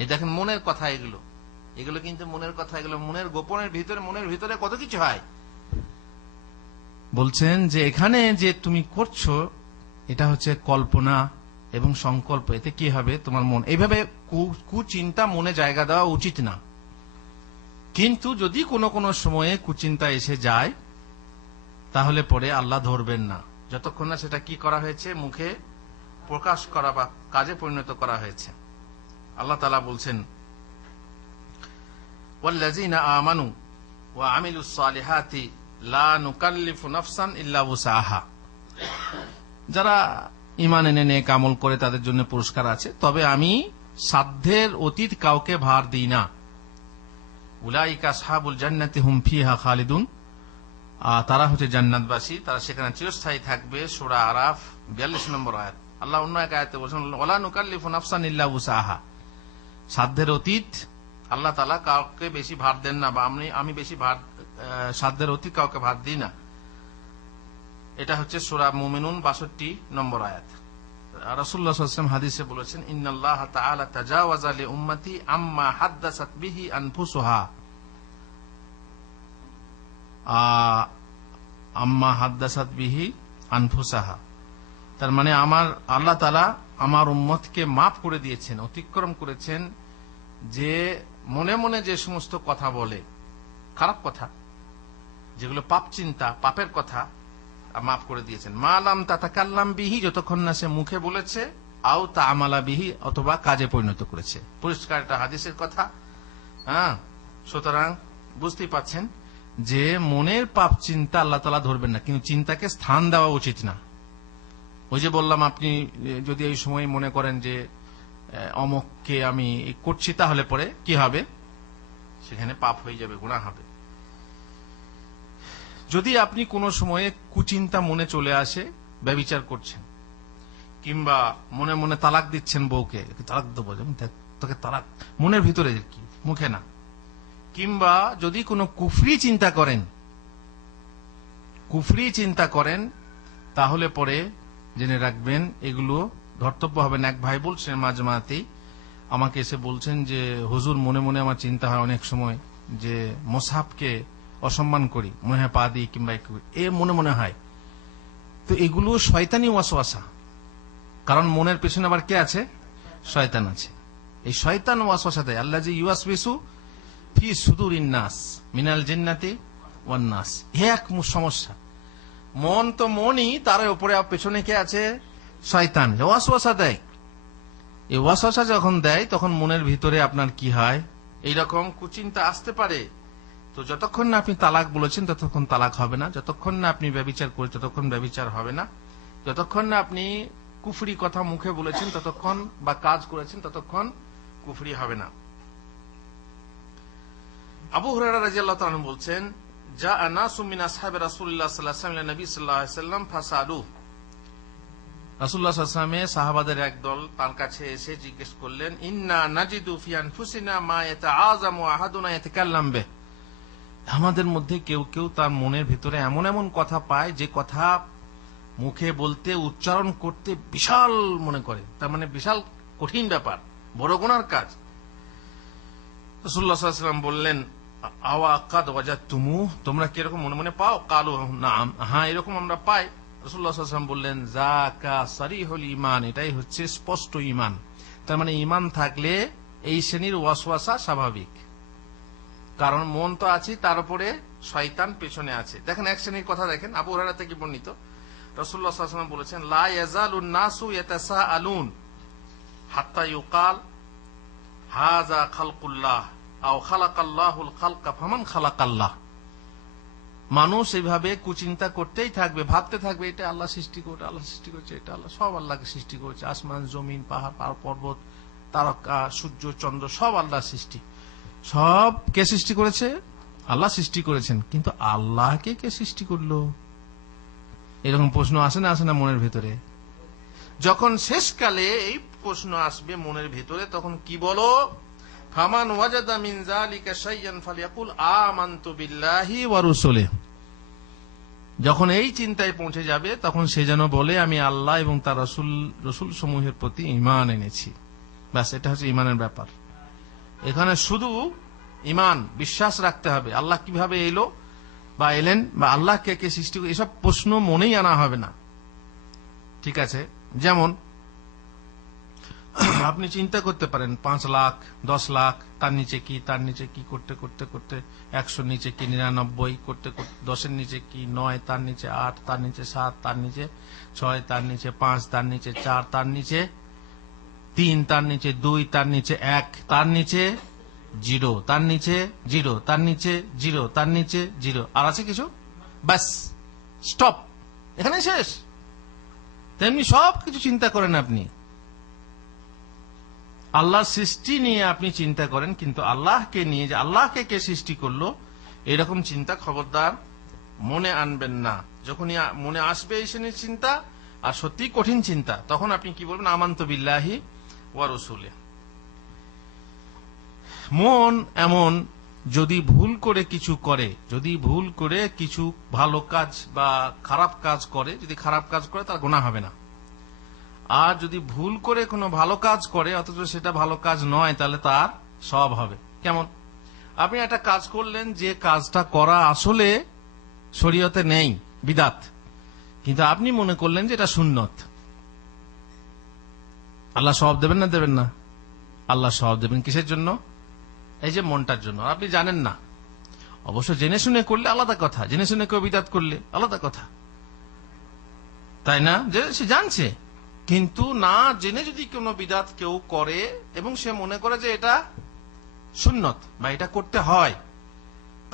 এই দেখেন মনের কথা, এগুলো কিন্তু মনের কথা, এগুলো মনের গোপনের ভিতরে, মনের ভিতরে কত কিছু হয়। বলছেন যে এখানে যে তুমি করছো এটা হচ্ছে কল্পনা এবং সংকল্প। এতে কি হবে? তোমার মন এইভাবে কুচিন্তা মনে জায়গা দেওয়া উচিত না। কিন্তু যদি কোনো সময়ে কুচিন্তা এসে যায়, তাহলে পরে আল্লাহ ধরবেন না, যতক্ষণ না সেটা কি করা হয়েছে, মুখে প্রকাশ করা বা কাজে পরিণত করা হয়েছে। আল্লাহ তাআলা বলছেন, ওয়াল্লাযীনা আমানু ওয়া আমিলুস সালিহাতি লা নুকাল্লিফু নাফসান ইল্লা উসাহা। যারা ঈমান এনে নেক আমল করে তাদের জন্য পুরস্কার আছে, তবে আমি সাধ্যের অতীত কাউকে ভার দিই না। উলাইকা আসহাবুল জান্নাতি হুম ফিহা খালিদুন। তারা হচ্ছে জান্নাতবাসী, তারা সেখানে চিরস্থায়ী থাকবে। সূরা আরাফ 42 নম্বর আয়াত। আল্লাহ অন্য এক আয়াতে বলেছেন, ওয়ালা নুকাল্লিফু নাফসান ইল্লা উসাহা। সাধ্যের অতীত আল্লাহ তাআলা কাউকে বেশি ভার দেন না, বা আমি বেশি ভার, সাধ্যের অতীত কাউকে ভার দিই না। এটা হচ্ছে সূরা মুমিনুন 62 নম্বর আয়াত। রাসূলুল্লাহ সাল্লাল্লাহু আলাইহি ওয়াসাল্লাম হাদিসে বলেছেন, ইন্নাল্লাহা তাআলা তাজাওয়াজা লি উম্মতি আম্মা হাদ্দাসাত বিহি আনফুসুহা। আম্মা হাদ্দাসাত বিহি আনফুসাহা, তার মানে আমার আল্লাহ তাআলা আমার উম্মতকে মাফ করে দিয়েছেন, অতিক্রম করেছেন যে মনে মনে যে সমস্ত কথা বলে, খারাপ কথা, যেগুলো পাপ চিন্তা, পাপের কথা, মাফ করে দিয়েছেন। মালাম তাতাকাল্লাম বিহি, যতক্ষণ না সে মুখে বলেছে, আও তাআমালা বিহি, অথবা কাজে পরিণত করেছে। পরিষ্কার একটা হাদিসের কথা। সুতরাং বুঝতেই পাচ্ছেন যে মনের পাপ চিন্তা আল্লাহ তাআলা ধরবেন না, কিন্তু চিন্তাকে স্থান দেওয়া উচিত না। ওই যে বললাম, আপনি যদি এই সময় মনে করেন যে অমুককে আমি করছি, তাহলে পরে কি হবে? সেখানে পাপ হয়ে যাবে, গুনাহ হবে। যদি আপনি কোনো সময়ে কুচিন্তা মনে চলে আসে, ব্যভিচার করছেন, কিংবা মনে মনে তালাক দিচ্ছেন বউকে, তালাক দেবো, তোকে তালাক, মনের ভিতরে কি, মুখে না, কিংবা যদি কোনো কুফরি চিন্তা করেন, তাহলে পরে জেনে রাখবেন এগুলো ধর্তব্য হবে না। এক ভাই বলছেন মাঝমাতেই আমাকে এসে বলছেন যে হুজুর, মনে মনে আমার চিন্তা হয় অনেক সময় যে মুসহাফকে অসম্মান করি, মনে হয় পা দিই কিংবা এ মনে মনে হয়। তো এগুলো শয়তানি ওয়াসওয়াসা, কারণ মনের পেছনে আবার কে আছে? শয়তান আছে। এই শয়তান ওয়াসওয়াসা দেয়। আল্লাহ জি ইউয়াসবিসু ফি সুদুরিন নাস মিনাল জিন্নাতি ওয়ান নাস। এক সমস্যা, মন তো মনই, তার উপরে পেছনে কে আছে? শয়তান ওয়াসওয়াসা দেয়। এই ওয়াসওয়াসা যখন দেয়, তখন মনের ভিতরে আপনার কি হয়? এইরকম কুচিন্তা আসতে পারে। তো যতক্ষণ না আপনি তালাক বলেছেন, ততক্ষণ তালাক হবে না। যতক্ষণ না আপনি ব্যভিচার করেছেন, ততক্ষণ ব্যভিচার হবে না। যতক্ষণ না আপনি কুফরি কথা মুখে বলেছেন, ততক্ষণ, বা কাজ করেছেন, ততক্ষণ কুফরি হবে না। আবু হুরায়রা রাদিয়াল্লাহু তাআলা বলছেন, যা নাসুম মিন আসহাবি রাসূলুল্লাহ সাল্লাল্লাহু আলাইহি ওয়াসাল্লাম নবী সাল্লাল্লাহু আলাইহি ওয়াসাল্লাম ফাসালু। রাসূলুল্লাহ সাল্লাল্লাহু আলাইহি ওয়াসাল্লাম সাহাবাদের একদল তার কাছে এসে জিজ্ঞেস করলেন, ইন্না নাজিদু ফি আনফুসিনা মা ইয়াতাআযামু আহাদুনা ইয়াতাকাল্লাম বিহি। আমাদের মধ্যে কেউ কেউ তার মনের ভিতরে এমন এমন কথা পায়, যে কথা মুখে বলতে, উচ্চারণ করতে বিশাল মনে করে, তার মানে বিশাল কঠিন ব্যাপার, বড় গুনার কাজ। রাসূলুল্লাহ সাল্লাল্লাহু আলাইহি ওয়াসাল্লাম বললেন, আওয়া কাদ ওয়াজাতুমু, তোমরা কি এরকম মনে মনে পাও? কালু নাম, হ্যাঁ এরকম আমরা পাই। রাসূলুল্লাহ সাল্লাল্লাহু আলাইহি ওয়াসাল্লাম বললেন, যাকা সারিহুল ঈমান, এটাই হচ্ছে স্পষ্ট ঈমান। তার মানে ঈমান থাকলে এই শ্রেণীর ওয়াসওয়াসা স্বাভাবিক, কারণ মন তো আছে, তার উপরে শয়তান পেছনে আছে। দেখেন এক শ্রেণীর কথা দেখেন, আবু হুরায়রা থেকে বর্ণিত, রাসূলুল্লাহ সাল্লাল্লাহু আলাইহি ওয়াসাল্লাম বলেছেন, লা ইয়াজালুন নাসু ইয়াতাসাআলুন হাত্তা ইউকাল হাযা খালকুল্লাহ আও খালাকাল্লাহুল খালকা ফামান খালাকাল্লাহ। মানুষ এইভাবে কুচিন্তা করতেই থাকবে, ভাবতে থাকবে, এটা আল্লাহ সৃষ্টি করে, আল্লাহ সৃষ্টি করেছে, এটা আল্লাহ, সব আল্লাহকে সৃষ্টি করেছে। আসমান, জমিন, পাহাড়, পর্বত, তারকা, সূর্য, চন্দ্র, সব আল্লাহ সৃষ্টি। সব কে সৃষ্টি করেছে? আল্লাহ সৃষ্টি করেছেন। কিন্তু আল্লাহকে কে সৃষ্টি করলো? এরকম প্রশ্ন আসে না মনের ভেতরে? যখন শেষকালে এই প্রশ্ন আসবে মনের ভেতরে, তখন কি বলো? ফামান ওয়াজাদা মিন যালিকা শাইয়ান ফালিয়াকুল আমানতু বিল্লাহি ওয়া রাসূলিহি। যখন এই চিন্তায় পৌঁছে যাবে, তখন সে যেন বলে, আমি আল্লাহ এবং তার রাসূল সমূহের প্রতি ঈমান এনেছি। ব্যাস, এটা হচ্ছে ঈমানের ব্যাপার। এখানে শুধু ঈমান, বিশ্বাস রাখতে হবে। আল্লাহ কিভাবে এলো বা এলেন, বা আল্লাহ কে কে সৃষ্টি, এসব প্রশ্ন মনেই আনা হবে না। ঠিক আছে? যেমন আপনি চিন্তা করতে পারেন 5 লাখ, 10 লাখ, তার নিচে কি, তার নিচে কি, করতে করতে করতে 100 নিচে কি, 99 করতে করতে 10-এর নিচে কি, 9, তার নিচে 8, তার নিচে 7, তার নিচে 6, তার নিচে 5, তার নিচে 4, তার নিচে 3, তার নিচে 2, তার নিচে 1, তার নিচে 0, তার নিচে 0, তার নিচে 0, তার নিচে 0, আর আছে কিছু? ব্যাস, স্টপ, এখানে শেষ। তেমনি সব কিছু চিন্তা করেন আপনি, আল্লাহর সৃষ্টি নিয়ে আপনি চিন্তা করেন, কিন্তু আল্লাহকে নিয়ে, যে আল্লাহকে কে সৃষ্টি করলো, এরকম চিন্তা খবরদার মনে আনবেন না। যখনই মনে আসবে এই শ্রেণীর চিন্তা, আর সত্যি কঠিন চিন্তা, তখন আপনি কি বলবেন? আমানতু বিল্লাহি ওয়া রাসূলিহি। মন এমন, যদি ভুল করে কিছু করে, যদি ভুল করে কিছু ভালো কাজ বা খারাপ কাজ করে, যদি খারাপ কাজ করে তার গুনাহ হবে না। আর যদি ভুল করে কোনো ভালো কাজ করে, অথচ সেটা ভালো কাজ নয়, তাহলে তার সওয়াব হবে। কেমন? আপনি একটা কাজ করলেন, যে কাজটা করা আসলে শরীয়তে নেই, বিদআত, কিন্তু আপনি মনে করলেন যে এটা সুন্নত। আল্লাহ সওয়াব দেবেন না দেবেন না? আল্লাহ সওয়াব দেবেন। কিসের জন্য? এই যে মনটার জন্য, আপনি জানেন না। অবশ্য জেনে শুনে করলে আলাদা কথা, জেনে শুনে কেউ বিদাত করলে আলাদা কথা, তাই না? যে সে জানছে, কিন্তু না জেনে যদি কোনো বিদাত কেউ করে এবং সে মনে করে যে এটা সুন্নত বা এটা করতে হয়,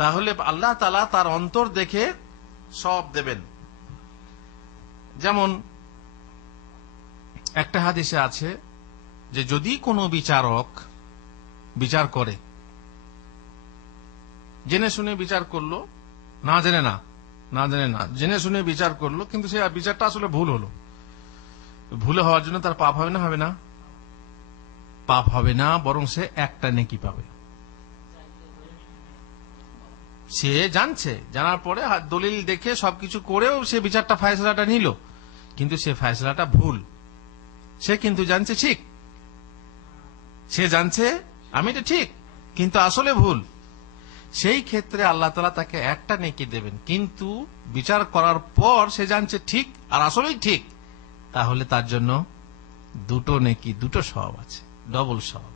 তাহলে আল্লাহ তাআলা তার অন্তর দেখে সওয়াব দেবেন। যেমন একটা হাদিসে আছে যে যদি কোনো বিচারক বিচার করে, জেনে শুনে বিচার করলো, না জেনে না, না জেনে না, জেনে শুনে বিচার করলো, কিন্তু সে বিচারটা আসলে ভুল হলো, ভুলে হওয়ার জন্য তার পাপ হবে না? হবে না? পাপ হবে না, বরং সে একটা নেকি পাবে। সে জানছে, জানার পরে দলিল দেখে সবকিছু করেও সে বিচারটা ফায়সালাটা নিল, কিন্তু সে ফায়সালাটা ভুল। সে কিন্তু জানছে ঠিক, সে জানছে আমি এটা ঠিক, কিন্তু আসলে ভুল। সেই ক্ষেত্রে আল্লাহ তাআলা তাকে একটা নেকি দেবেন, কিন্তু বিচার করার পর সে জানছে ঠিক আর আসলেই ঠিক, তাহলে তার জন্য দুটো নেকি, দুটো সওয়াব আছে, ডবল সওয়াব।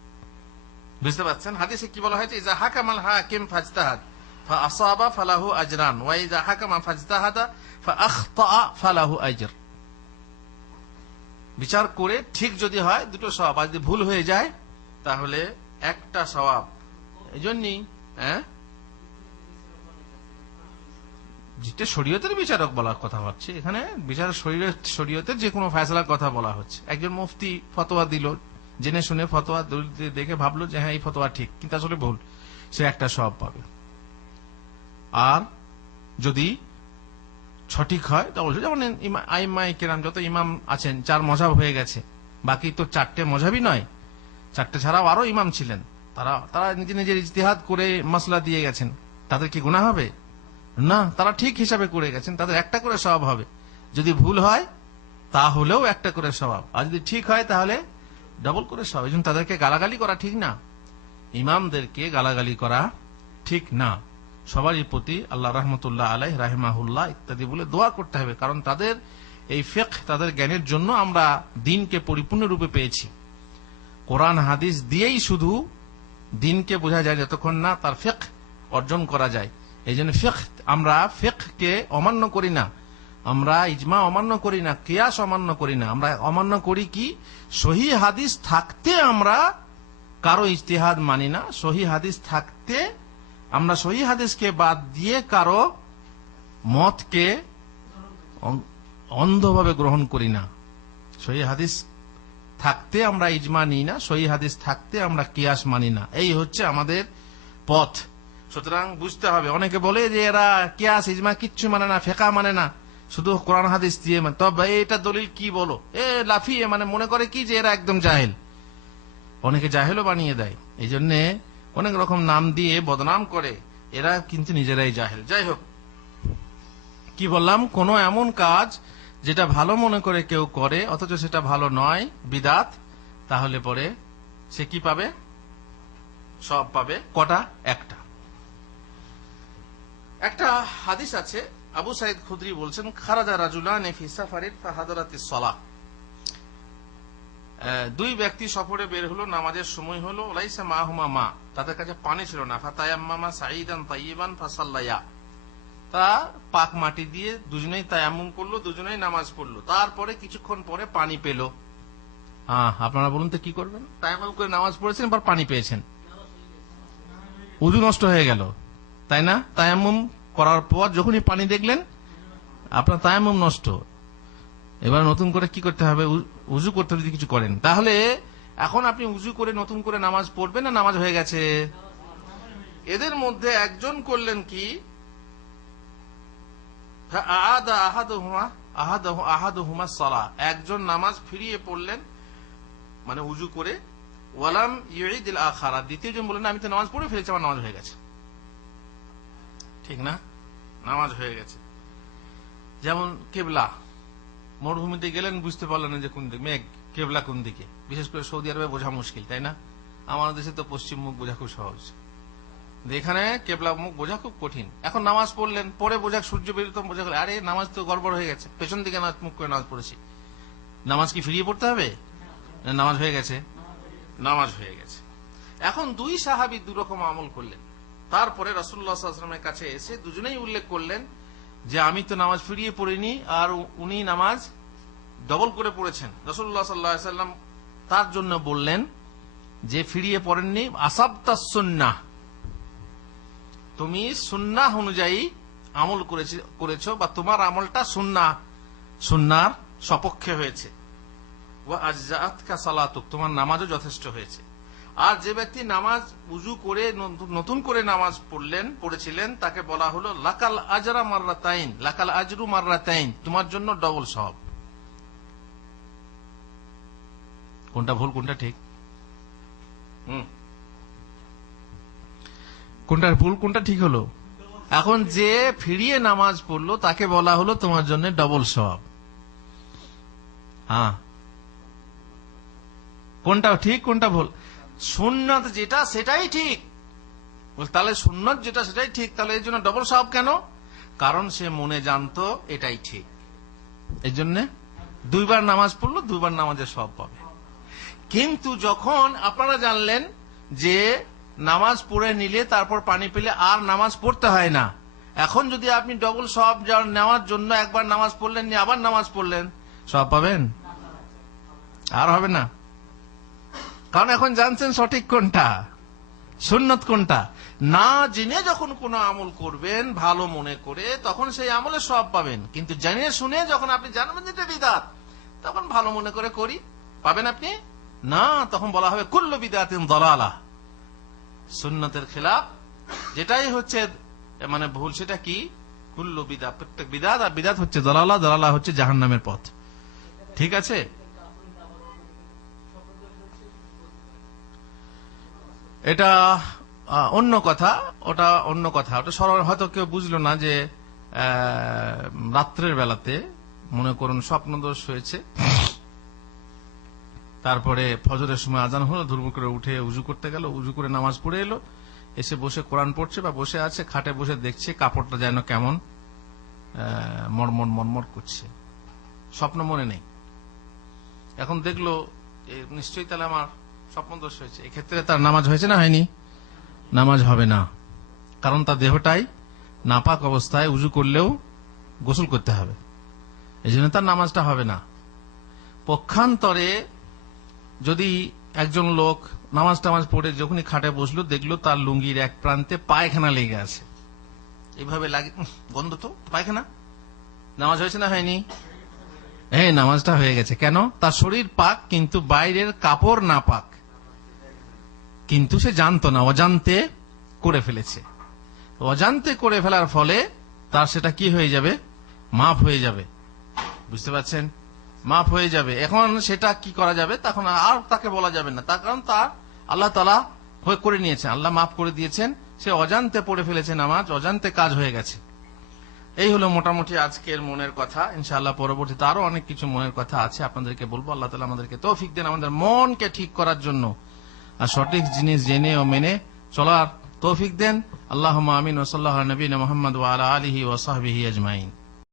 বুঝতে পারছেন? হাদিসে কি বলা হয়েছে? ইজা হাকামাল হাকিম ফাজতাহাদ ফাআসাবা ফালাহু আজরান ওয়া ইজা হাকামা ফাজতাহাদা ফাআখতা ফালাহু আজর। বিচার করে ঠিক যদি হয় দুটো সওয়াব, আর যদি ভুল হয়ে যায় তাহলে একটা সওয়াব। এইজন্যই যেটা শরীয়তের বিচারক বলার কথা হচ্ছে এখানে, বিচার শরীয়তের যে কোনো ফয়সালার কথা বলা হচ্ছে। একজন মুফতি ফতোয়া দিল, জেনে শুনে ফতোয়া দেখে ভাবলো যে হ্যাঁ এই ফতোয়া ঠিক, কিন্তু আসলে ভুল, সে একটা সওয়াব পাবে। আর যদি সঠিক হয় তাহলে, যেমন আইম্মায়ে কেরাম যত ইমাম আছেন, 4 মযহাব হয়ে গেছে, বাকি তো 4টে মযহাবই নয়, 4টে ছাড়াও আরো ইমাম ছিলেন, তারা নিজের ইজতিহাদ করে মাসলা দিয়ে গেছেন, তাদের কি গুনাহ হবে? না, তারা ঠিক হিসাবে করে গেছেন, তাদের একটা করে সওয়াব হবে। যদি ভুল হয় তাহলেও একটা করে সওয়াব, আর যদি ঠিক হয় তাহলে ডবল করে সওয়াব। এজন্য তাদেরকে গালাগালি করা ঠিক না, ইমামদেরকে গালাগালি করা ঠিক না। সবারই প্রতি আল্লাহ রাহমাতুল্লাহ আলাইহি রাহিমাহুল্লাহ ইত্যাদি বলে দোয়া করতে হবে, কারণ তাদের এই ফিকহ, তাদের জ্ঞানের জন্য আমরা দ্বীনকে পরিপূর্ণরূপে পেয়েছি। কোরআন হাদিস দিয়েই শুধু দ্বীনকে বোঝা যায় যতক্ষণ না তার ফিকহ অর্জন করা যায়। এই জন্য আমরা ফিকহকে অমান্য করি না, আমরা ইজমা অমান্য করি না, কিয়াস অমান্য করি না। আমরা অমান্য করি কি? সহিহ হাদিস থাকতে আমরা কারো ইজতিহাদ মানি না, সহিহ হাদিস থাকতে আমরা সহিহ হাদিসকে বাদ দিয়ে কারো মতকে অন্ধভাবে গ্রহণ করি না। সহিহ হাদিস থাকতে আমরা ইজমা নিই না, সহিহ হাদিস থাকতে আমরা কিয়াস মানি না। এই হচ্ছে আমাদের পথ। সুতরাং বুঝতে হবে, অনেকে বলে যে এরা কিয়াস ইজমা কিচ্ছু মানে না, ফিকহ মানে না, শুধু কোরআন হাদিস দিয়ে মানে। তবে এটা দলিল কি বলো, লাফিয়ে মানে মনে করে কি যে এরা একদম জাহেল। অনেকে জাহেলও বানিয়ে দেয়, এই জন্য অনেক রকম নাম দিয়ে বদনাম করে, এরা কিন্তু নিজেরাই জাহেল। যাই হোক, কি বললাম, কোন এমন কাজ যেটা ভালো মনে করে কেউ করে অথচ সেটা ভালো নয়, বিদাত, তাহলে পরে সে কি পাবে? সব পাবে। কটা? একটা হাদিস আছে, আবু সাইদ খুদরি বলছেন, খারাজা রাজুলানি ফি সাফারিন ফাহাদারাতিস সালাহ। 2 ব্যক্তি সফরে বের হলো, নামাজের সময় হলো, লাইসা মাহুমা মা, তাদের কাছে পানি ছিল না, ফাতায়াম্মামা সাঈদান তাইয়িবান ফাসাল্লায়া, তা পাক মাটি দিয়ে দুজনেই তায়াম্মুম করলো, দুজনেই নামাজ পড়লো। তারপরে কিছুক্ষণ পরে পানি পেল। আপনারা বলুন তো কি করবেন? তায়াম্মুম করে নামাজ পড়েছেন, এবার পানি পেয়েছেন, উযু নষ্ট হয়ে গেল, তাই না? তায়াম্মুম করার পর যখনই পানি দেখলেন আপনার তায়াম্মুম নষ্ট, এবার নতুন করে কি করতে হবে? উযু করতে হবে। যদি কিছু করেন তাহলে এখন আপনি উযু করে নতুন করে নামাজ পড়বেন না নামাজ হয়ে গেছে? এদের মধ্যে একজন করলেন কি, আহাদুহুমা সালাহ, একজন নামাজ ফিরিয়ে পড়লেন, মানে উযু করে, ওয়ালাম ইউঈদিল আখারা, দ্বিতীয়জন বললেন আমি তো নামাজ পড়ে ফেলেছি, আমার নামাজ হয়ে গেছে। ঠিক না? নামাজ হয়ে গেছে। যেমন কেবলা, মরুভূমিতে গেলেন, বুঝতে পারলেন না যে কোন দিকে মেঘ, কেবলা কোন দিকে। বিশেষ করে সৌদি আরবে বোঝা মুশকিল, তাই না? আমাদের দেশে তো পশ্চিম মুখ বোঝা খুব সহজ, এখানে কেবলা মুখ বোঝা খুব কঠিন। এখন নামাজ পড়লেন, পরে বোঝা সূর্য বেরোতম, বোঝা গেল আরে নামাজ তো গড়বড় হয়ে গেছে, পেছন দিকে মুখ করে নামাজ পড়েছি। নামাজ কি ফিরিয়ে পড়তে হবে? নামাজ হয়ে গেছে, নামাজ হয়ে গেছে। এখন দুই সাহাবী দুই রকম আমল করলেন। তারপরে রাসূলুল্লাহ সাল্লাল্লাহু আলাইহি ওয়াসাল্লামের কাছে এসে দুজনেই উল্লেখ করলেন যে আমি তো নামাজ ফিরিয়ে পড়িনি, আর উনি নামাজ ডবল করে পড়েছেন। রাসূলুল্লাহ সাল্লাল্লাহু আলাইহি ওয়াসাল্লাম তার জন্য বললেন যে ফিরিয়ে পড়েননি, আসাবতাস সুন্নাহ, তুমি সুন্নাহ অনুযায়ী আমল করেছো, বা তোমার আমলটা সুন্নাহর সপক্ষে হয়েছে। ওয়া আজজাআতকা সালাতুক, তোমার নামাজও যথেষ্ট হয়েছে। আর যে ব্যক্তি নামাজ উযু করে নতুন করে নামাজ পড়েছিলেন, তাকে বলা হলো লাকাল আজরা মাররাতাইন, লাকাল আজরু মাররাতাইন, তোমার জন্য ডবল সওয়াব। কোনটা ভুল কোনটা ঠিক? কোনটা ভুল কোনটা ঠিক হলো? এখন যে ফিরিয়ে নামাজ পড়লো তাকে বলা হলো তোমার জন্য ডবল সওয়াব। হ্যাঁ, কোনটা ঠিক কোনটা ভুল? সুন্নাত যেটা সেটাই ঠিক। তাহলে সুন্নাত যেটা সেটাই ঠিক, তাহলে এর জন্য ডবল সওয়াব কেন? কারণ সে মনে জানতো এটাই ঠিক, এই জন্য দুইবার নামাজ পড়লো, দুইবার নামাজের সওয়াব পাবে। কিন্তু যখন আপনারা জানলেন যে নামাজ পড়ে নিলে তারপর পানি পেলে আর নামাজ পড়তে হয় না, এখন যদি আপনি ডবল সওয়াব নেওয়ার জন্য একবার নামাজ পড়লেন, আবার নামাজ পড়লেন, সওয়াব পাবেন? আর হবে না, কারণ এখন জানছেন সঠিক কোনটা, সুন্নাত কোনটা। না জেনে যখন কোনো আমল করবেন ভালো মনে করে, তখন সেই আমলের সওয়াব পাবেন। কিন্তু জেনে শুনে যখন আপনি জানবেন যেটা বিদআত, তখন ভালো মনে করে করি, পাবেন আপনি না। তখন বলা হবে কুল্লু বিদআতিন দালালাহ, সুন্নতের খেলাফ যেটাই হচ্ছে মানে ভুল, সেটা কি? কুল্লু বিদআত, প্রত্যেক বিদআত, আর বিদআত হচ্ছে দালালাহ, দালালাহ হচ্ছে জাহান্নামের পথ। ঠিক আছে? এটা অন্য কথা, ওটা অন্য কথা। ওটা সরল, হয়তো কেউ বুঝলো না যে রাত্রের বেলাতে মনে করুন স্বপ্নদোষ হয়েছে, তারপরে ফজরের সময় আজান হলো, ধুরমুর করে উঠে উজু করতে গেল, উজু করে নামাজ পড়ে এলো, এসে বসে কোরআন পড়ছে বা বসে আছে, খাটে বসে দেখছে কাপড়টা যেন কেমন মরমর মরমর করছে, স্বপ্ন মনে নেই। এখন দেখলো নিশ্চয়ই তাহলে আমার স্বপ্নদোষ হয়েছে, এক্ষেত্রে তার নামাজ হয়েছে না হয়নি? নামাজ হবে না, কারণ তার দেহটাই নাপাক অবস্থায়, উজু করলেও গোসল করতে হবে, এই জন্য তার নামাজটা হবে না। পক্ষান্তরে যদি একজন লোক নামাজ টামাজ পড়ে যখনই খাটে বসলো, দেখলো তার লুঙ্গির এক প্রান্তে পায়খানা লেগে আছে, এইভাবে লাগে, গন্ধ তো পায়খানা, নামাজ হয়েছে না হয়নি? হ্যাঁ, নামাজটা হয়ে গেছে। কেন? তার শরীর পাক কিন্তু বাইরের কাপড় না পাক, কিন্তু সে জানতো না, অজান্তে করে ফেলেছে। অজান্তে করে ফেলার ফলে তার সেটা কি হয়ে যাবে? মাফ হয়ে যাবে। বুঝতে পারছেন? মাফ হয়ে যাবে। এখন সেটা কি করা যাবে? তখন আর তাকে বলা যাবে না, তার কারণ তার আল্লাহ তাআলা করে নিয়েছেন, আল্লাহ মাফ করে দিয়েছেন। সে অজান্তে পড়ে ফেলেছে নামাজ, অজান্তে কাজ হয়ে গেছে। এই হলো মোটামুটি আজকের মনের কথা। ইনশাআল্লাহ পরবর্তীতে আরো অনেক কিছু মনের কথা আছে, আপনাদেরকে বলবো। আল্লাহ তাআলা আমাদেরকে তৌফিক দেন আমাদের মনকে ঠিক করার জন্য, আর সঠিক জিনিস জেনে ও মেনে চলার তৌফিক দেন। আল্লাহুম্মা আমিন। ওয়া সাল্লাল্লাহু আলা নবিয়িনা মুহাম্মদ ওয়া আলা আলিহি ওয়া সাহবিহি আজমাইন।